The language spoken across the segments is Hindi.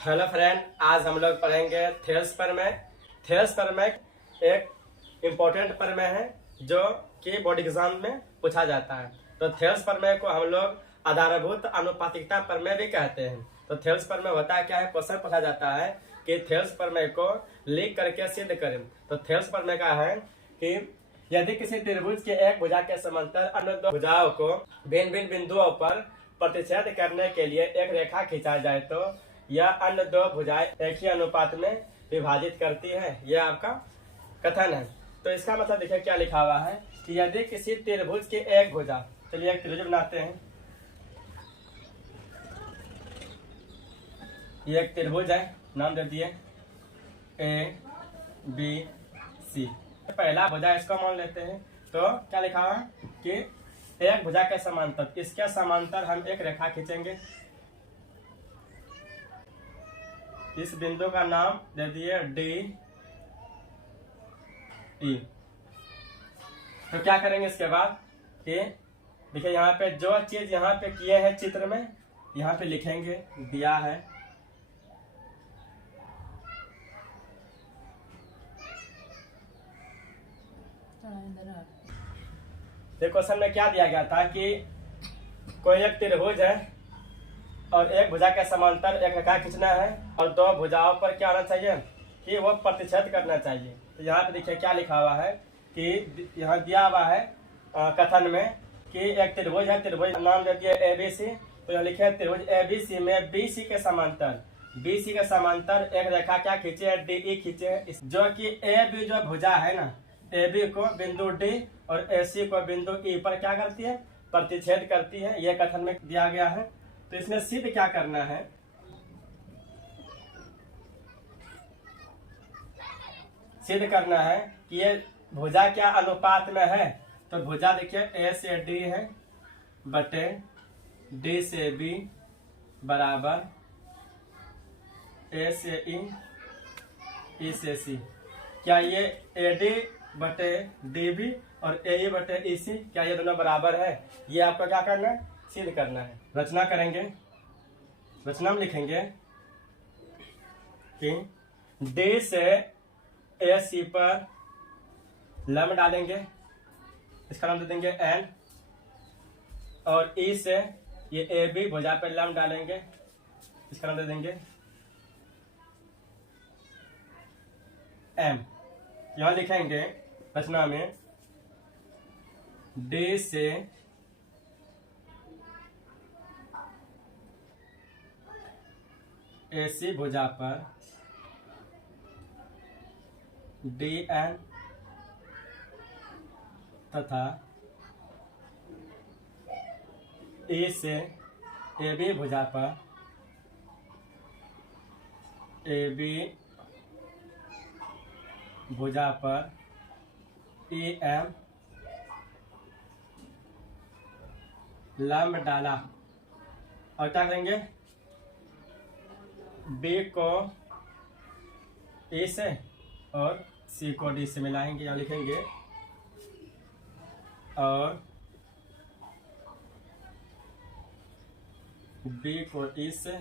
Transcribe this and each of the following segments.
हेलो फ्रेंड, आज हम लोग पढ़ेंगे थेल्स प्रमेय। थेल्स प्रमेय एक इम्पोर्टेंट प्रमेय है जो कि बोर्ड एग्जाम में पूछा जाता है। तो थेल्स प्रमेय को हम लोग आधारभूत आनुपातिकता प्रमेय भी कहते हैं। तो थेल्स प्रमेय होता है क्या है, क्वेश्चन पूछा जाता है कि थेल्स प्रमेय को लिख करके सिद्ध करें। तो थेल्स प्रमेय का है कि यदि किसी त्रिभुज के एक भुजा के समांतर अन्य दो भुजाओं को भिन्न भिन्न बिंदुओं पर प्रतिच्छेद करने के लिए एक रेखा खींचा जाए तो यह अन्य दो भुजाएं एक ही अनुपात में विभाजित करती है। यह आपका कथन है। तो इसका मतलब देखिए क्या लिखा हुआ है कि यदि किसी त्रिभुज की एक भुजा, चलिए एक त्रिभुज बनाते हैं। ये एक त्रिभुज है, नाम दे दिए ए बी सी। पहला भुजा इसको मान लेते हैं। तो क्या लिखा हुआ है कि एक भुजा के समांतर, इसके समांतर हम एक रेखा खींचेंगे। इस बिंदु का नाम दे दिए डी ई। तो क्या करेंगे इसके बाद कि देखिए यहाँ पे जो चीज यहाँ पे किए हैं चित्र में, यहाँ पे लिखेंगे, दिया है देखो क्वेश्चन में क्या दिया गया था कि कोई एक त्रिभुज है और एक भुजा के समांतर एक रेखा खींचना है और दो भुजाओं पर क्या आना चाहिए कि वो प्रतिच्छेद करना चाहिए। तो यहाँ पे देखिए क्या लिखा हुआ है कि यहाँ दिया हुआ है कथन में कि एक त्रिभुज है, त्रिभुज नाम दे दिया एबीसी। तो यहाँ लिखे त्रिभुज एबीसी में बीसी के समांतर एक रेखा क्या खींचे है, डीई खींचे है, जो कि ए बी जो भुजा है ना, ए बी को बिंदु डी और ए सी को बिंदु ई पर क्या करती है, प्रतिच्छेद करती है। यह कथन में दिया गया है। तो इसमें सिद्ध क्या करना है, सिद्ध करना है कि ये भुजा क्या अनुपात में है। तो भुजा देखिए ए से डी है बटे डी से बी बराबर ए से ई से सी। क्या ये ए डी बटे डी बी और ए बटे ई सी, क्या ये दोनों बराबर है? ये आपको क्या करना है, सिद्ध करना है। रचना करेंगे, रचना में लिखेंगे कि डी से ए सी पर लंब डालेंगे, इसका नाम दे देंगे एन, और ई से ये ए बी भुजा पे लंब डालेंगे, इसका नाम दे देंगे एम। यहां लिखेंगे रचना में डी से एसी भुजा पर डी एन तथा ए से ए बी भुजा पर ए बी भुजा पर ई एम लंब डाला। और क्या करेंगे, बी को ए से और सी को डी से मिलाएंगे, यहाँ लिखेंगे और बी को ई से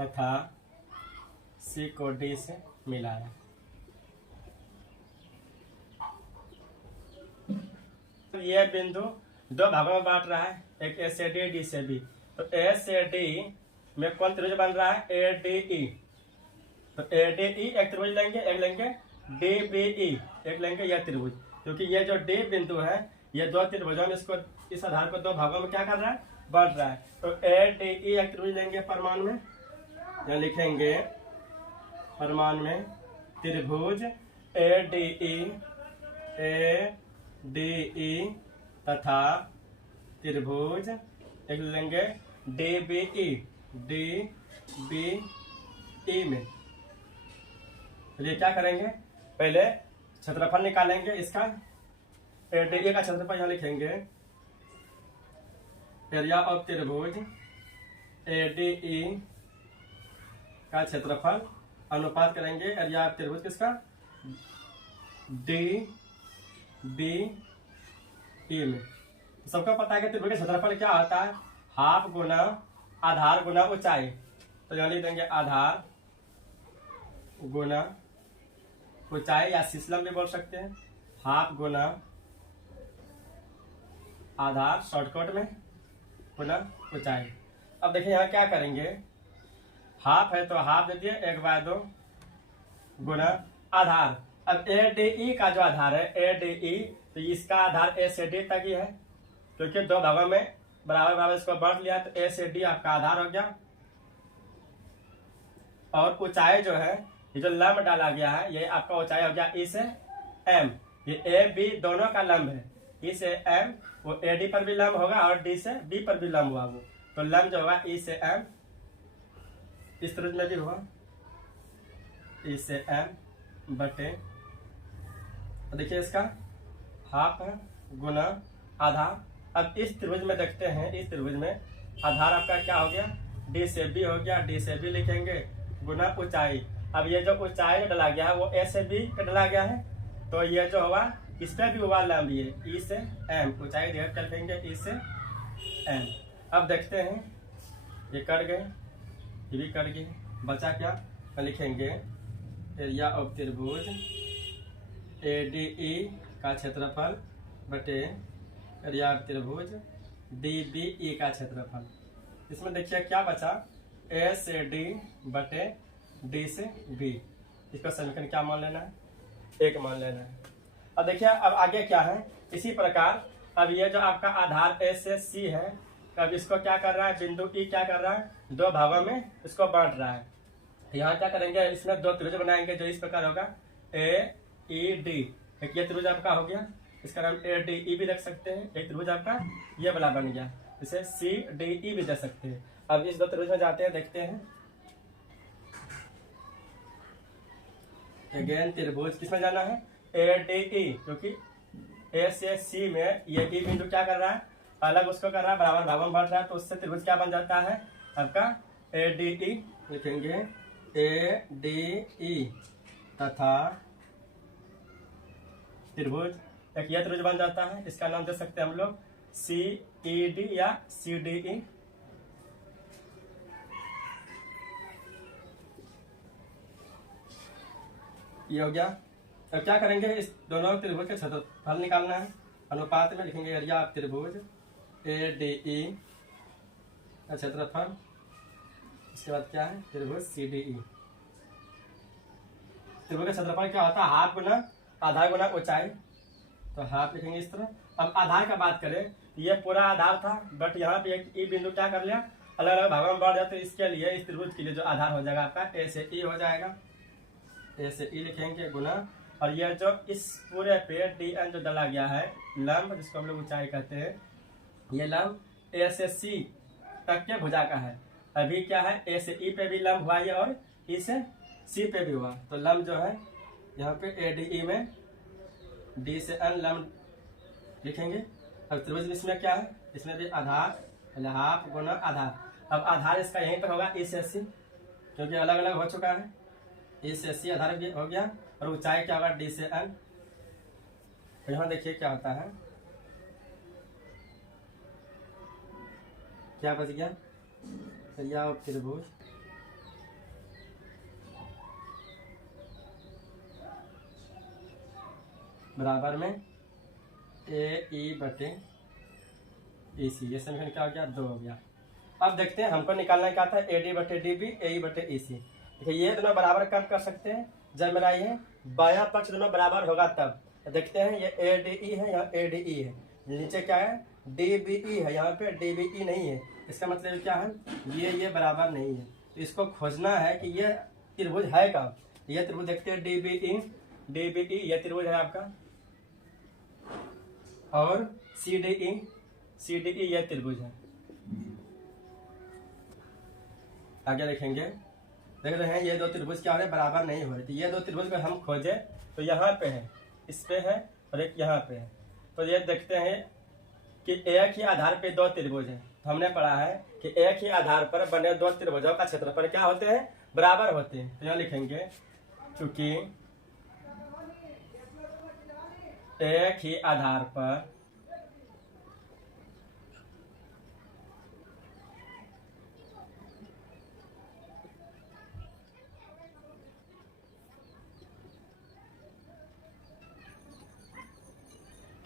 तथा सी को डी से मिलाया। यह बिंदु दो भागों में बांट रहा है, एक ए से डी, डी से बी। तो ए से डी में कौन त्रिभुज बन रहा है, ए डी ई। तो ए डी ई एक त्रिभुज लेंगे, एक लेंगे डी बी ई, एक लेंगे यह त्रिभुज, क्योंकि ये जो डी बिंदु है ये दो त्रिभुजों में इसको, इस आधार को दो भागों में क्या कर रहा है, बांट रहा है। तो ए डी ई एक त्रिभुज लेंगे परमाण में, यहाँ लिखेंगे परमाण में त्रिभुज ए डी ई तथा त्रिभुज एक लेंगे डी बी ई में। तो ये क्या करेंगे, पहले क्षेत्रफल निकालेंगे इसका। ए डी ई का क्षेत्रफल यहाँ लिखेंगे एरिया ऑफ त्रिभुज ए डी ई का क्षेत्रफल अनुपात करेंगे एरिया ऑफ त्रिभुज किसका, डी बी ई में। सबको पता है कि त्रिभुज का क्षेत्रफल क्या होता है, हाफ गुना आधार गुना ऊंचाई। तो यहाँ लिख देंगे आधार गुना ऊंचाई, या सिस्लम भी बोल सकते हैं, हाफ गुना आधार शॉर्टकट में गुना ऊंचाई। अब देखिए यहाँ क्या करेंगे, हाफ है तो हाफ दे दिए 1/2 गुना आधार। अब ए डी ई का जो आधार है ए डी ई, तो इसका आधार ए से डी तक ही है, क्योंकि दो भागों में बराबर बराबर इसको बांट लिया, तो ए से डी आपका आधार हो गया। और ऊंचाई जो है, ये जो लंब डाला गया है, ये आपका ऊंचाई हो गया ई से एम। ये ए बी दोनों का लंब है, ई से एम, वो ए डी पर भी लंब होगा और डी से बी पर भी लंब हुआ वो, तो लंब जो होगा ई से एम, इस त्रिभुज में भी हुआ ई से एम बटे, देखिए इसका हाफ है गुना आधार। अब इस त्रिभुज में देखते हैं, इस त्रिभुज में आधार आपका क्या हो गया, डी से बी हो गया, डी से बी लिखेंगे गुना ऊंचाई। अब ये जो ऊंचाई डला गया है वो ए से बी का डला गया है, तो ये जो हुआ इस पे भी हुआ लंब, ये ई से एम, ऊंचाई डिवाइड कर देंगे ई से एम। अब देखते हैं, ये कट गए, ये भी कट गए, बचा क्या, लिखेंगे एरिया ऑफ त्रिभुज ए डी ई का क्षेत्रफल बटे एरिया ऑफ त्रिभुज डी बी ई का क्षेत्रफल। इसमें देखिए क्या बचा, ए से डी बटे डी से बी, इसका समीकरण क्या मान लेना है, 1 मान लेना है। अब देखिए अब आगे क्या है, इसी प्रकार अब ये जो आपका आधार ए से सी है, अब इसको क्या कर रहा है, बिंदु ई क्या कर रहा है, 2 भागों में इसको बांट रहा है। यहाँ क्या करेंगे, इसमें 2 त्रिभुज बनाएंगे जो इस प्रकार होगा ए ई डी। एक ये त्रिभुज आपका हो गया, इसका नाम ए डी ई भी रख सकते हैं, एक त्रिभुज आपका ये वाला बन गया, इसे सी डी ई भी दे सकते हैं। अब इस 2 त्रिभुज में जाते हैं, देखते हैं अगेन त्रिभुज किसमें जाना है, ए डी ई, क्योंकि ए से सी में ये ई बिंदु क्या कर रहा है, अलग उसको कर रहा है, बराबर भागों में बांट रहा है, तो उससे त्रिभुज क्या बन जाता है आपका ए डी ई। लिखेंगे ए डी ई तथा त्रिभुज, एक यह त्रिभुज बन जाता है, इसका नाम दे सकते हैं हम लोग सी ई डी या सी डी ई। ये हो गया। अब क्या करेंगे, इस दोनों त्रिभुज के क्षेत्रफल निकालना है, अनुपात में लिखेंगे एरिया ऑफ त्रिभुज ए डी ई का क्षेत्रफल, इसके बाद क्या है त्रिभुज सी डी ई। त्रिभुज का क्षेत्रफल क्या होता है, हाफ गुना आधार गुना ऊंचाई, तो हाफ लिखेंगे इस तरह। अब आधार का बात करें, ये पूरा आधार था, बट यहाँ पे एक ई बिंदु क्या कर लिया, अलग अलग भागों में बांट दिया, तो इसके लिए इस त्रिभुज के लिए जो आधार हो जाएगा आपका ए से ई हो जाएगा, ए से ई लिखेंगे गुना, और ये जो इस पूरे पे डी एन जो डाला गया है लंब, जिसको हम लोग ऊंचाई कहते हैं, ये लंब ए से सी तक के भुजा का है। अभी क्या है, ए से ई पे भी लंब हुआ है और ई से सी पे भी हुआ, तो लंब जो है यहाँ पे ए डी ई में डी से एन लंब लिखेंगे। अब त्रिभुज इसमें क्या है, इसमें भी आधार हाफ गुना आधार। अब आधार इसका यहीं पर होगा ई से सी, क्योंकि अलग अलग हो चुका है, ई से सी आधार भी हो गया, और ऊंचाई क्या होगा डी से एन। तो यहाँ देखिए क्या होता है, क्या बच गया, एरिया ऑफ त्रिभुज बराबर में ए ई बटे ई सी, ये समीकरण क्या हो गया, 2 हो गया। अब देखते हैं हमको निकालना क्या था, ए डी बटे डी बी, ए ई बटे ई सी। देखिए ये दोनों बराबर कब कर सकते हैं, जब मेरा ये बायां पक्ष दोनों बराबर होगा तब। देखते हैं ये ए डी ई है, यहाँ ए डी ई है, नीचे क्या है डी बी ई है, यहाँ पे डी बी ई नहीं है, इसका मतलब क्या है ये बराबर नहीं है। तो इसको खोजना है कि ये त्रिभुज है कहाँ, ये त्रिभुज देखते हैं डी बी ई, ये त्रिभुज है आपका, और सी डी ई ये त्रिभुज है। आगे देखेंगे, देख रहे हैं ये 2 त्रिभुज क्या हो रहे हैं, बराबर नहीं हो रहे, तो ये 2 त्रिभुज को हम खोजे तो यहाँ पे है, इस पे है और एक यहाँ पे है। तो ये देखते हैं कि एक ही आधार पे 2 त्रिभुज है, हमने पढ़ा है कि एक ही आधार पर बने 2 त्रिभुजों का क्षेत्रफल क्या होते हैं, बराबर होते हैं। तो यहाँ लिखेंगे क्योंकि एक ही आधार पर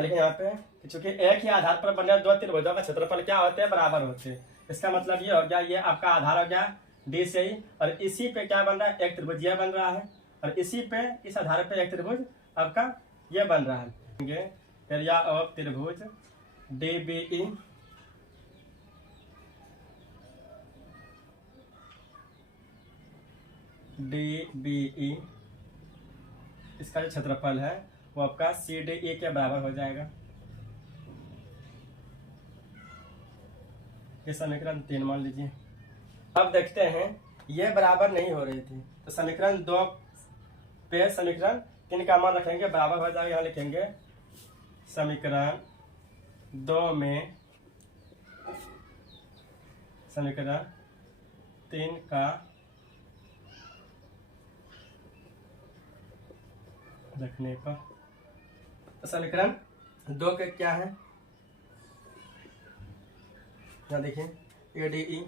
क्या लिखें यहाँ पे कि चूंकि एक ही आधार पर बने दो त्रिभुजों का क्षेत्रफल क्या होते हैं, बराबर होते हैं। इसका मतलब ये हो गया, ये आपका आधार हो गया डी से ही, और इसी पे क्या बन रहा है, एक त्रिभुज ये बन रहा है, और इसी पे इस आधार पे एक त्रिभुज आपका ये बन रहा है। एरिया ऑफ त्रिभुज DBE इसका जो क्षेत्रफल है वो आपका CDE के बराबर हो जाएगा। ये समीकरण 3 मान लीजिए। अब देखते हैं ये बराबर नहीं हो रही थी, तो समीकरण 2 पे समीकरण 3 का मान रखेंगे, बराबर हो जाएगा। यहाँ लिखेंगे समीकरण 2 में समीकरण 3 का रखने पर, तो समीकरण 2 के क्या है, यहाँ देखिए ADE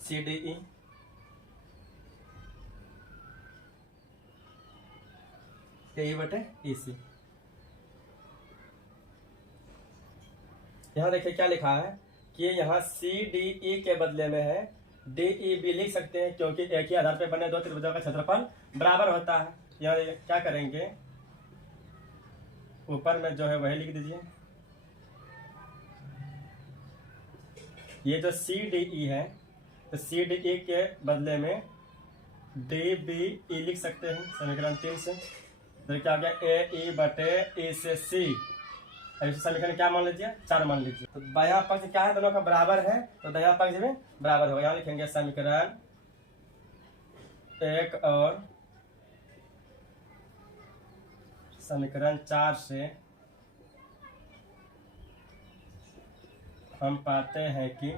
CDE AE बटे EC। यहाँ देखिए क्या लिखा है कि यहाँ CDE के बदले में है DEB लिख सकते हैं, क्योंकि एक ही आधार पर बने दो त्रिभुजों का क्षेत्रफल बराबर होता है। यहाँ क्या करेंगे, ऊपर में जो है वही लिख दीजिए। ये जो CDE है, तो CDE के बदले में DBE लिख सकते हैं समीकरण 3 से। तो क्या हो गया, AE बटे E से C। इस समीकरण क्या मान लीजिए, 4 मान लीजिए। तो बायां पक्ष क्या है, दोनों का बराबर है, तो दायां पक्ष भी बराबर होगा। यहाँ लिखेंगे समीकरण 1 और समीकरण 4 से हम पाते हैं कि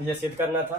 ये सिद्ध करना था।